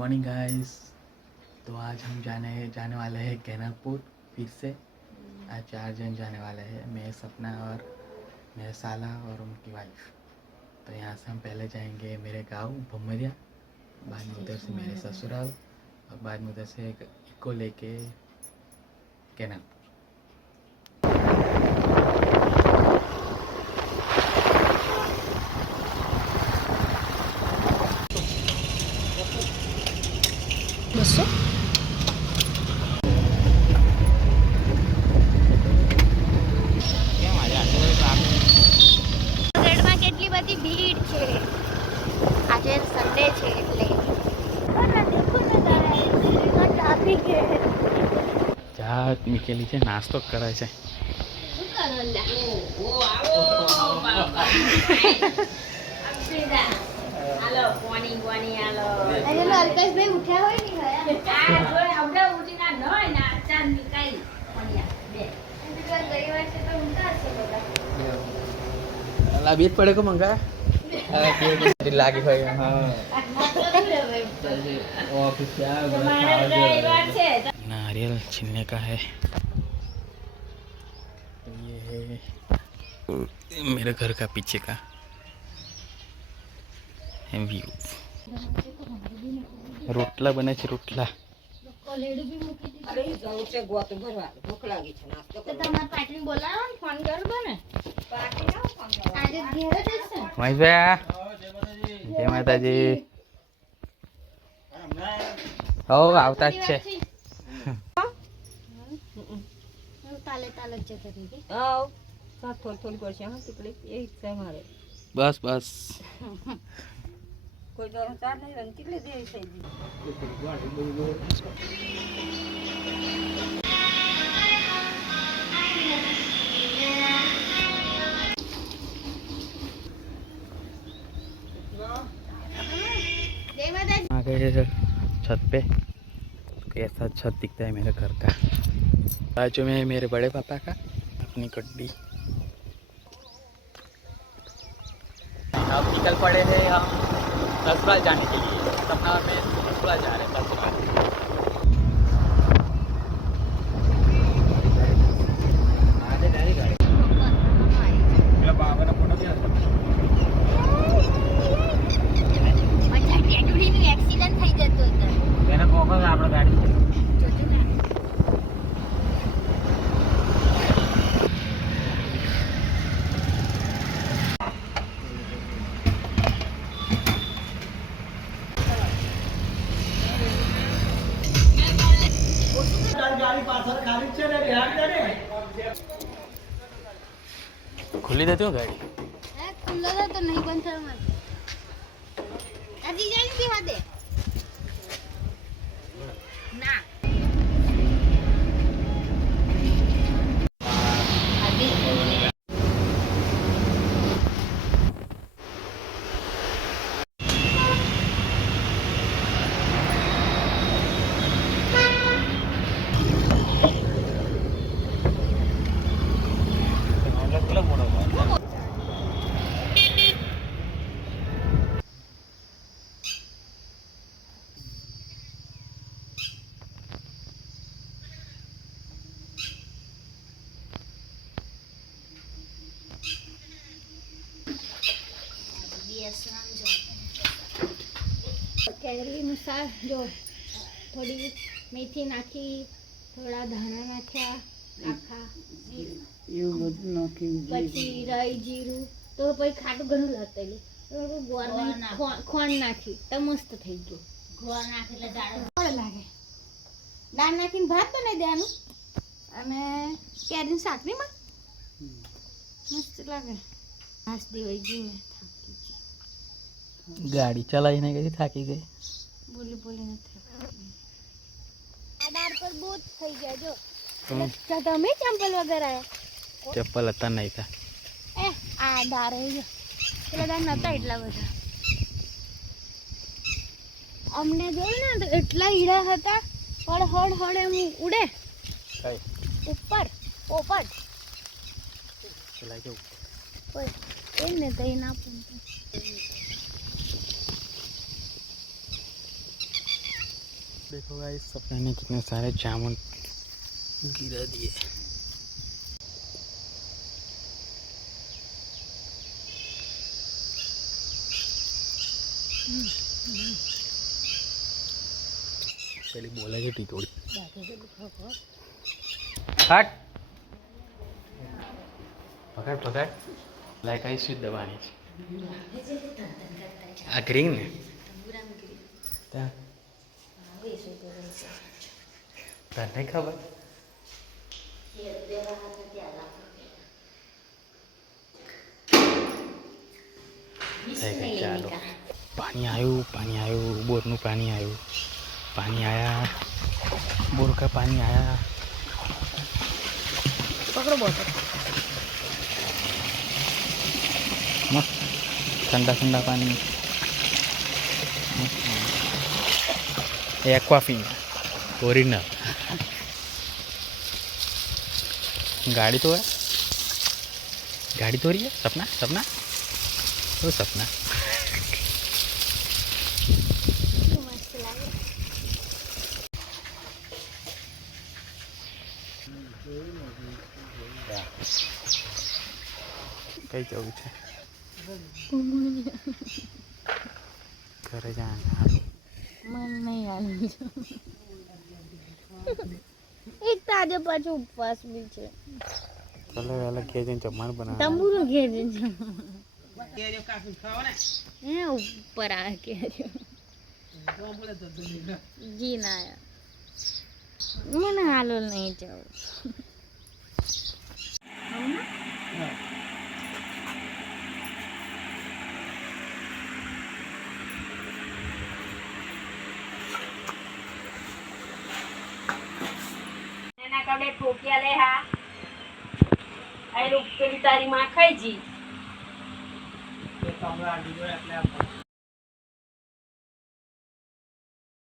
Morning guys. तो आज हम जाने वाले हैं कैनापुर फिर से। आज 4 जन जाने वाले हैं, मैं, सपना और मेरे साला और उनकी वाइफ। तो यहाँ से हम पहले जाएंगे मेरे गांव भमरिया, बाद में उधर से मेरे ससुराल और बाद में उधर से एक इको लेके कैनापुर। બસો રેડમાં કેટલી બધી ભીડ છે. આજે સન્ડે છે એટલે ટ્રાફિક છે. ચા મૂકેલી છે, નાસ્તો કરે છે. હાલો મોર્નિંગ હાલો. અરે અલ્કેશભાઈ ઉઠ્યા હોય ને આ જોઈ આપણે ઉઠીના ન હોય ને ચાંદ નીકળી મોનિયા બે રવિવાર છે તો ઊંઘતા હશે બધા. ला बीत पड़े को मंगा लागे भाई। हाँ ऑफिस नारियल छीनने का है। ये है मेरे घर का पीछे का व्यू। रोटला बने छे, रोटला। जय माताजी। हो आवता ज छे। बस बस कोई दौर चार नहीं रंग कितने देर से जी आ गए छत पे। कैसा छत दिखता है मेरे घर का। बाजू में मेरे बड़े पापा का अपनी गड्डी। अब निकल पड़े हैं हम ससुराल जाने के लिए। सपना में ससुराल जा रहे हैं, ससुराल। એક્સિડન્ટ થઈ જતો હતો એને કોકો આપણે ગાડી જોજો ને. खुली देती हो गाड़ी? ખુલ્લો તો નહીં બંધ થયો. આજી જાણી પીવા દે ના. કેરીનું શાક જો થોડી મેથી નાખી, થોડા ધાણા નાખ્યા આખા, એવું બધું નાખી પછી રાઈ જીરું તો પછી ખાટું ઘણું લાગતું. ખોણ નાખી તો મસ્ત થઈ ગયું. ગોળ નાખી એટલે જાડો લાગે. દાળ નાખીને ભાત બનાવી દેવાનું અને કેરીનું શાક નહીં માં મસ્ત લાગે. ઘાસ દેવાઈ ગઈ ને થાકી ગઈ. गाड़ी चलाई नहीं गई, थाकी गई। બોલી બોલીને થાકી. આ દાળ પર બહુ થઈ ગયા જો. તમે ચંપલ વગર આયા. चप्पल आता नहीं था। આ દાળ રહી પેલા દાળ નતા એટલા બધા. અમને જોયું ને તો એટલા ઈડા હતા. હળ હળ હળ એમ ઉડે ઉપર પોપટ. चला जाओ કોઈ એને કઈ ના પણ देखो गाइस सपना ने कितने सारे जामुन गिरा दिए। पहले बोला कि टिकोड़ी हट पकड़ पकड़ लाइक आई शुद्ध दबानी आ ग्रीन ने त्या તને ખબર ચાલો પાણી આવ્યું બોરનું પાણી આયા બોર का पानी आया પકડો બોટલ मस्त ठंडा ठंडा पानी एक्वाफिन ओरिजिनल गाड़ी तो है गाड़ी तो रही है सपना सपना वो सपना મસ્ત લાગે કઈ જવું છે ઘરે જવાનું મન નહીં આવે એક તો આજે પાછું ઉપવાસ બી છે ચાલો વહેલા ઘેર જઈને જમવાનું બનાવવાનું તંબુરો ઘેર છે કેરીઓ કાફી ખાઓ ને હે ઉપર આ કેરીઓ જી ના આયા મને હાલો નહીં જાવ એના કડે ઠોકિયા લે હા આ રૂપ તારી માં ખાઈ જી